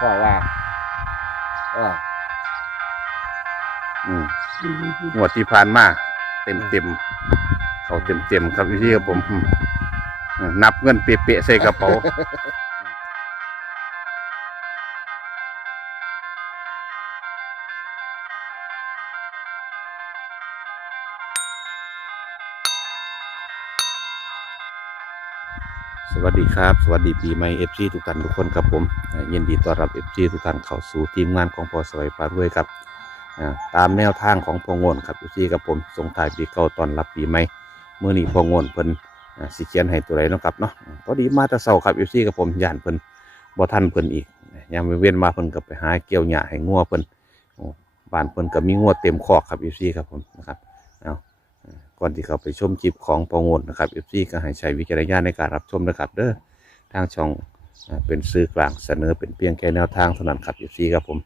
พ่อว่าเอออืมงวดที่ผ่านมาเต็มเต็มๆเขาเต็มเต็มๆครับพี่ครับผมอืมนับเงินเป๊ะๆใส่กระเป๋า วัสดีครับ สวัสดีปีใหม่เอฟซีทุกท่านทุกคนครับผมยินดีต้อนรับเอฟซีทุกท่านเข้าสู่ทีมงานของพอสวยปาด้วยครับตามแนวทางของพองวนครับเอฟซีกับผมส่งท้ายปีเก่าตอนรับปีใหม่เมื่อนี้พองวนเพิ่นสิเขียนให้ตัวไรนะครับเนาะพอดีมาต่เช้าครับเอฟซีกับผมย่านเพิ่นบ่ทันเพิ่นอีกยังไม่เว้นมาเพิ่นก็ไปหาเกี่ยวหญ้าให้งัวเพิ่นบ้านเพิ่นก็มีงัวเต็มคอกครับเอฟซีครับผมนะครับ ก่อนที่เขาไปชมคลิปของปองนนะครับเอฟซีก็ให้ใช้วิจารณญาณในการรับชมนะครับเด้อทางช่องเป็นสื่อกลางเสนอเป็นเพียงแค่แนวทางเท่านั้นครับเอฟซีครับผม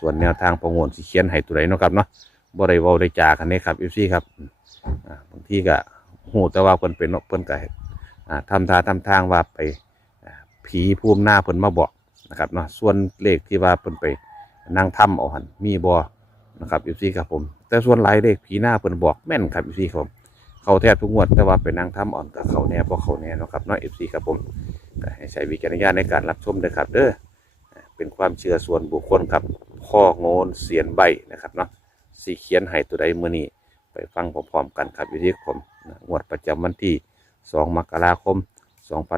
ส่วนแนวทางปองนสิเขียนให้ตัวไหนนะครับเนาะบ่ได้ว้าได้จากันเด้ครับเอฟซีครับบางที่ก็ฮู้แต่ว่าเพิ่นเป็นเนาะเพิ่นก็อ่ทำท่าทำทางว่าไปผีภูมหน้าเพิ่นมาบอกนะครับเนาะส่วนเลขที่ว่าเพิ่นไปนั่งถ้ำเอาหันมีบ่ นะครับอยู่ซี่ครับผม แต่ส่วนหลายเลขผีหน้าเพิ่นบอกแม่นครับอยู่ซี่ครับผมเขาแทบทุกงวดแต่ว่าไปนั่งทำอ่อนกับเขาแน่บ่เขาแน่นะครับนาะเอฟซีครับผมก็ให้ใช้วิจารณญาณในการรับชมด้วยครับเด้อเป็นความเชื่อส่วนบุคคลครับข้อโงนเสียนใบนะครับเนาะสีเขียนให้ตัวใดมือนี้ไปฟังพร้อมๆกันครับอยู่ที่ผมงวดประจำวันที่ 2 มกราคม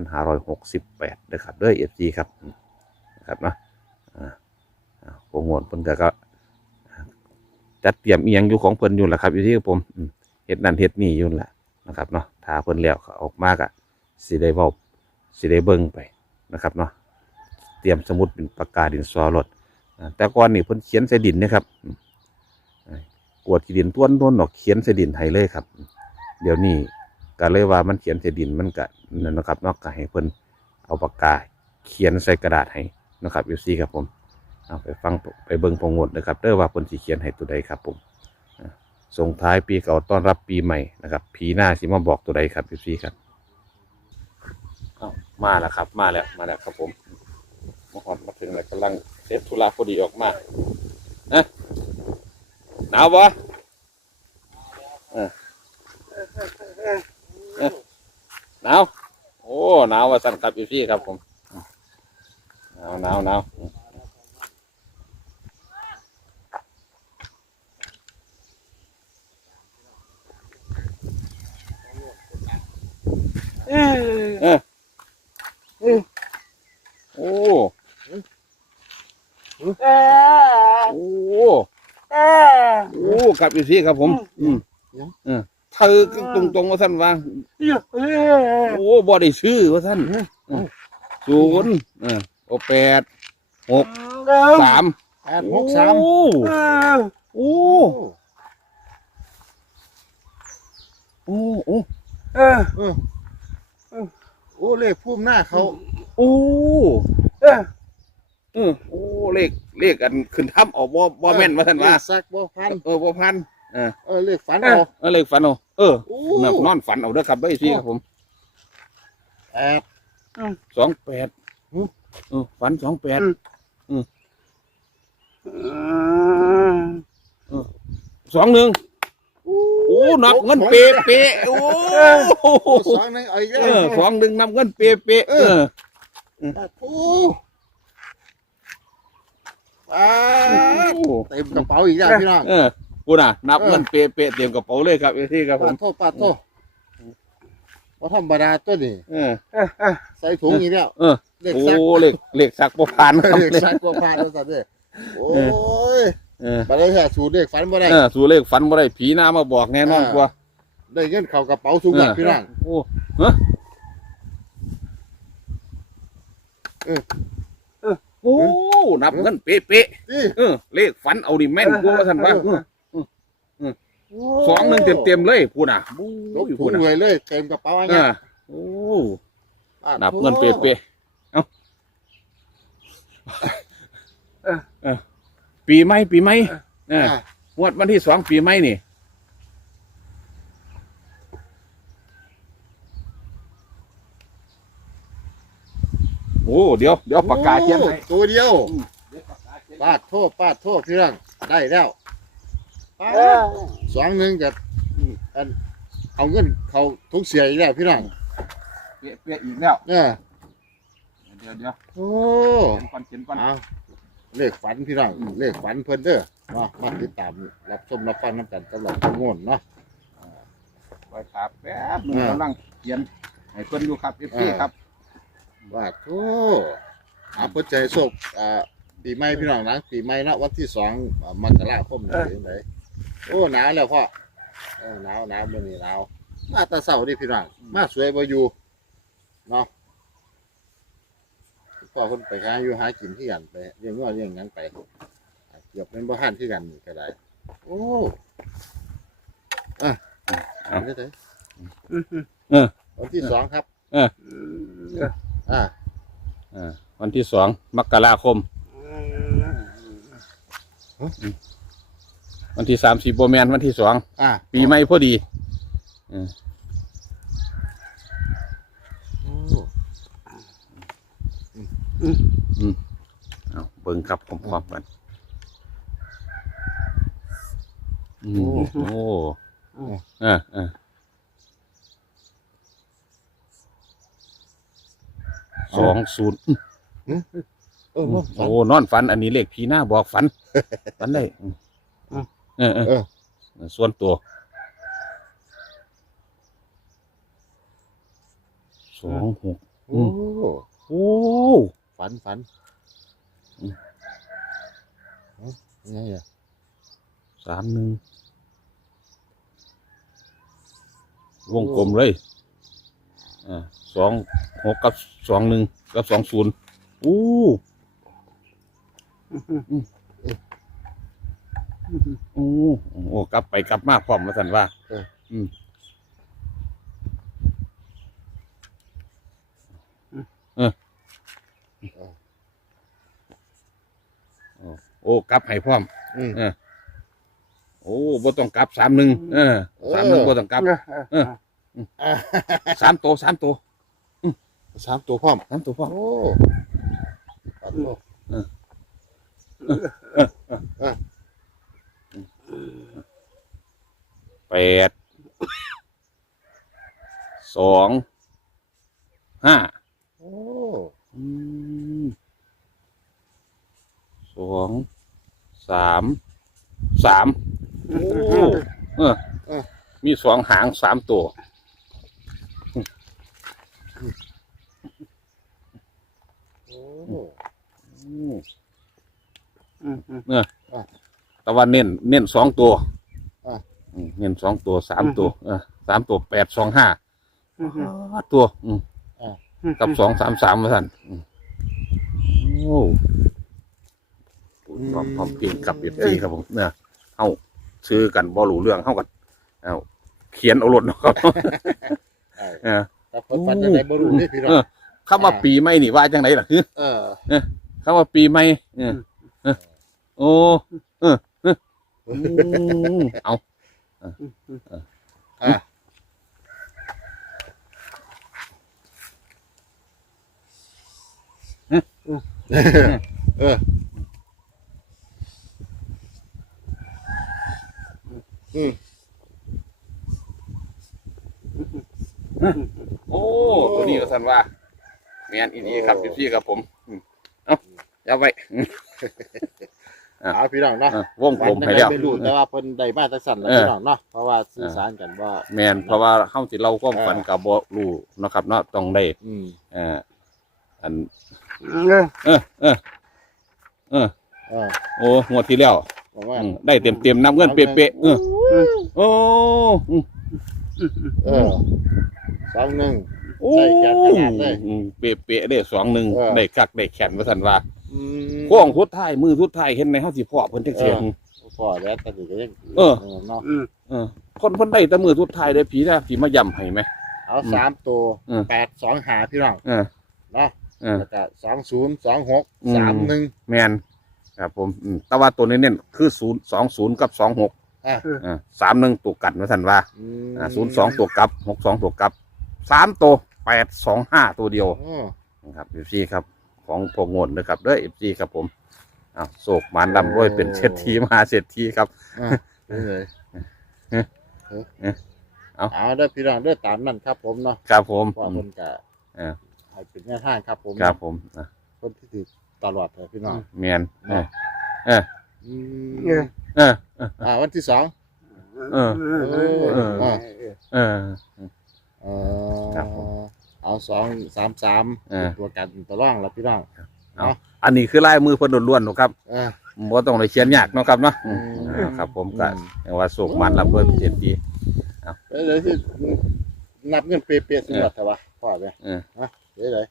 2568นะครับเด้อเอฟซีครับนะครับเนาะอ่าโปรโมทเพิ่นก็ก็ จัดเตรียมเอียงอยู่ของเพิ่นอยู่แหละครับ อยู่ที่ผมอืมเฮ็ดนั่นเฮ็ดนี่อยู่แหละนะครับเนาะถ้าเพิ่นแล้วออกมากอะสิได้เว้าสิได้เบิ่งไปนะครับเนาะเตรียมสมุดเป็นปากกาดินสอรถแต่ก่อนนี่เพิ่นเขียนใส่ดินนะครับกวดขีดินต้วนต้นออกเขียนใส่ดินให้เลยครับ เดี๋ยวนี้ก็เลยว่ามันเขียนใส่ดินมันก็นั่นนะครับเนากให้เพิ่นเอาปากกาเขียนใส่กระดาษให้นะครับอยู่ซี่ครับผม เอาไปฟังไปเบิ่งพงงดนะครับเด้อว่าเพิ่นสิเขียนให้ตัวใดครับผมส่งท้ายปีเก่าต้อนรับปีใหม่นะครับผีหน้าสิมาบอกตัวใดครับพี่ซีครับมาแล้วครับ มาแล้วมาแล้วครับผมมาหอดมาถึงแล้วกำลังเซฟธุระพอดีออกมานะหนาวปะหนาวโอ้หนาวว่าสั่นครับพี่ซีครับผมหนาวหนาวหนาว เออ เออโอ้ เออ โอ้ เออ โอ้ ครับอยู่ที่ครับผม อืมเออเธอตรงตรงๆว่าท่านว่าเออโอ้บ่ได้ชื่อว่าท่านเออศูนย์เออโอแปดหกสามแปดหกสามโอ้เออโอ้โอ้โอ้เออเออโอ้เลขพุ่มหน้าเขาโอ้เออ เออโอ้เลขเลขอันขึ้นทับออกบ่บ่แม่นว่าท่านว่าเลขสักบ่พันเออบ่พันเออเออเลขฝันเอาเออเลขฝันเอาเออโอ้นอนนอนฝันเอาเด้อครับเด้อพี่ครับผมแปดสองแปดอืมเออฝันสองแปดสองหนึ่งโอ้นับเงินเป๊ะเป๊ะโอ้สองหนึงเอาอีกเอแล้วอสองหนึ่งนับเงินเป๊ะเป๊ะเออโอ้ป้าด เต็มกระเป๋าอีกแล้วพี่น้องเออกูน่ะ นับเงินเป๊ะเป๊ะเตรียมกระเป๋าเลยครับที่ครับผป้ามโทษป้าโทษว่าธรรมดาตัวนี้เออเออเออใส่ถุงอีกแล้วเออเลขโอ้สักเหล็กเหล็กสักประพานครับเลขสักบ่ผ่านแล้วสัตว์เด้อโอ้ยเออบ่ได้แค่สูตรเลขฝันบ่ได้ เออสู่เลขฝันบ่ได้ผีหน้ามาบอกแน่นอนกว่าได้เงินเข้ากระเป๋าทุกอย่างพี่น้องโอ้ฮะเออเออ โอ้นับเงินเป๊ะเป๊ะนี่เออ เลขฝันเอาดิแม่นกว่าท่านว่าเออสองหนึ่งเต็มเต็มๆเลยพูดน่ะยกพูถุดงน่ะเลยเลยเต็มกระเป๋าอันเอเนี้ยอโอ้นับเงินเป๊ะๆเอ้าเออปีใหม่ปีใหม่เอออะงวดวันที่สองปีใหม่นี่ โอ้โอ้เดี๋ยวเดี๋ยวปากกาเขียนให้โอ้ตัวเดียวเดี๋ยวปากกาเขียนปาดโทษปาดโทษพี่น้องได้แล้วปาดเออสองหนึ่งกับอันเอาเงินเขาทุกเสียอีกแล้วพี่น้องเป๊ะเป๊ะอีกแล้วเออเดี๋ยวเดี๋ยวโอ้เขียนก่อนเขียนก่อนเอาเลขฝันพี่น้องเลขฝันเพิ่นเด้อเนาะมาติดตามรับชมรับฟังน้ำกันตลอดทั้งงวดเนาะไว้ครับแป๊บนึงอ่ากำลังเขียนให้เพิ่นอยู่ครับเอฟซีอ่าครับ ว่าโธ่อาเพิ่นใจโศกอ่าปีใหม่พี่น้องนะปีใหม่เนาะวันที่สองอ่ามกราคมนี่เป็นไงโอ้หนาวแล้วพ่อเออหนาวหนาวมื้อนี้หนาวมาแตาเช้าดิพี่น้องมาสวยบ่อยู่เนาะพ่อเพิ่นไปหาอยู่หากินที่กันไปเลี้ยงงัวเลี้ยงหยังไปเกือบเป็นบ่ทันที่กันนี่ก็ได้โอ้อะเอาได้เลยเออวันที่สองครับ เออ อ่าอ่าวันที่สองมกราคม วันที่สามสิบโบแมนวันที่สองอ่าปีใหม่พอดีเออโอ้เอาเบิ่งครับพร้อมๆกันอืมโอ้เออเออสอง ศูนย์เออเนาะฝัน โอ้นอนฝัน อันนี้เลขผีหน้าบอกฝัน ฝันได้อืมเออเออเออ ส่วนตัวสองหกโอ้โอ้ฝันฝันอืมเอ้ายังไงอะสามหนึ่งวงกลมเลยอ่า สองหกกับสองหนึ่งกับสองศูนย์อู้โอ้โอ้กลับไปกลับมาพร้อมมาสันว่าอืมเออโอ้กลับให้พร้อม อืม โอ้บ่ต้องกลับสามหนึ่งเออสามหนึ่งบ่ต้องกลับอ่าสามตัวสามตัว สามตัวพร้อมสามตัวพร้อมโอ้ฝันโอ้แปดสองห้าโอ้อืมสองสามสามโอ้เออมีสองหางสามตัว โอ้แต่ว่าเน้นเน้นสองตัวอะอืมเน้นสองตัวสามตัว เออสามตัวแปดสองห้าตัว อืมกับสองสามสามมาท่านอืมโอ้พร้อมพร้อมเก่งกับเอฟซีครับผมเนี่ยเข้าซื้อกันบอรู้เรื่องเข้ากันเอาเขียนเอารถเนาะครับไอ้เออ แต่ฝันฝันจะได้บ่รู้นี่พี่น้องเออ คำว่าปีใหม่นี่ว่าจังไหนล่ะคือเออคำว่าปีใหม่เออเออโอ้เออเอออืมเอาอ่าเอออืมโอ้ ตัวนี้ก็สันว่า แมนอีนี่ครับพี่ครับผมอืมเอาอย่าไว้อืมเอาพี่น้องเนาะเออวงกลมให้แล้ว ไม่รู้แต่ว่าเพิ่นได้มาแต่สั่นแล้วเออ พี่น้องเนาะเพราะว่าสื่อสารกันว่าแมนเพราะว่าเข้าที่เราก็ฝันกับบ่รู้เนาะครับเนาะต้องได้อืมเอ่ออันเออเออเออเออเออโอ้งวดที่แล้วบอกว่าอืมได้เต็มเต็มๆนับเงินเป๊ะๆเออโอ้อืมเออสองหนึ่ง โอ้ใส่แขนขนาดเลยอืมเป๊ะๆได้สองหนึ่งเออ ได้คักได้แขนว่าสันว่าอืม ข้องทุดท้ายมือทุดท้ายเห็นในเฮาสิพ่อเพิ่นจังเสียงพ่อแล้วแต่ดีก็ยังเออ เนาะเออคนเพิ่นได้แต่มือทุดท้ายได้ผีแรกสิมาย่ำให้ไหม เอาสามตัวอืมแปดสองหาพี่น้องเออเนาะเออ แล้วก็สองศูนย์สองหกอืม สามหนึ่งแมนครับผมอืมแต่ว่าตัวเน้นๆคือศูนย์สองศูนย์กับสองหกอะอ่าสามหนึ่งตัวกันว่าท่านว่าอืมอ่าศูนย์สองตัวกลับหกสองตัวกลับสามตัว แปดสองห้าตัวเดียวโอ้นะครับอยู่ที่ครับของพองนนะครับเด้อเอฟซีครับผมอ้าวโศกหมันลำรวยเป็นเศรษฐีมหาเศรษฐีครับ อะได้เลยเอ๊ะเออเอ๊ะเอา เอาได้อพี่น้องได้อตามนั่นครับผมเนาะครับผมเพราะว่าเพิ่นก็เออ ให้เป็นแนวทางครับผมครับผมอะคนที่ติดตลอดเลยพี่น้องเมียนเออเอออืมเออ เออเอออ่าวันที่สอง เออ เออ เออ เออเออเอ่อครับผม เอาสองสามสามเออ ตัวกันตัวร่องแล้วพี่น้องอันนี้คือลายมือเพิ่นล้วนๆเนาะครับเออ บ่ต้องเลยเขียนยากเนาะครับเนาะอืมอืมอ่าครับ ผมก็อืมอย่างว่าโศกหมันลำรวยเป็นเศรษฐีเดี๋ยวเดี๋ยวที่นับเงินเป๊ะๆสิหมดแต่ว่าพ่อเนี่ยเออ เดี๋ยวเลย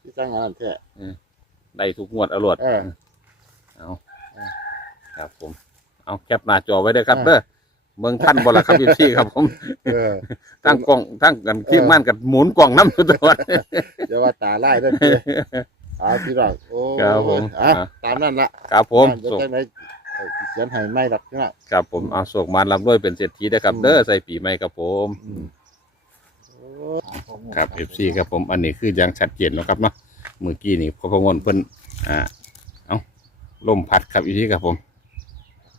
ที่จ้างงานแท้ได้ทุกงวดเอารวด เออ เอาครับผม เอาแคปหน้าจอไว้เด้อครับเด้อ เมืองท่านบ่ล่ะครับพี่พี่ครับผมเออตั้งกล้องตั้งกันขี้ม่านกันหมุนกล้องน้ำอยู่ตลอดเดี๋ยวว่าตาไล่ได้เลยเอาพี่น้องโอ้ครับผมอะอะ ตามนั่นละครับผมเดี๋ยวโศกจังไหนเอ่อเขียนให้ไม่หรอกพี่น้อง ครับผมเอาโศกมานลำด้วยเป็นเศรษฐีนะครับ เด้อใส่ปีใหม่ครับผมโอ้ครับเอฟซีครับผมอันนี้คือยังชัดเจนเนาะครับเนาะเมื่อกี้นี่พอพงนเพิ่นอ่าเอาลมพัดครับอีกทีครับผม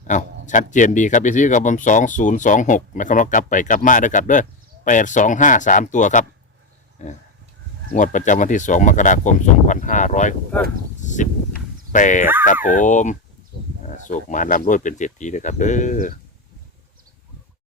เอาชัดเจนดีครับอีกทีครับผมสองศูนย์สองหกนะครับเรากลับไปกลับมาด้อครับด้วยแปดสองห้าสามตัวครับงวดประจำวันที่สองมกราคมสองพันห้าร้อยสิบแปดครับผมสุกมาลำด้วยเป็นเศรษฐีเลยครับเด้อ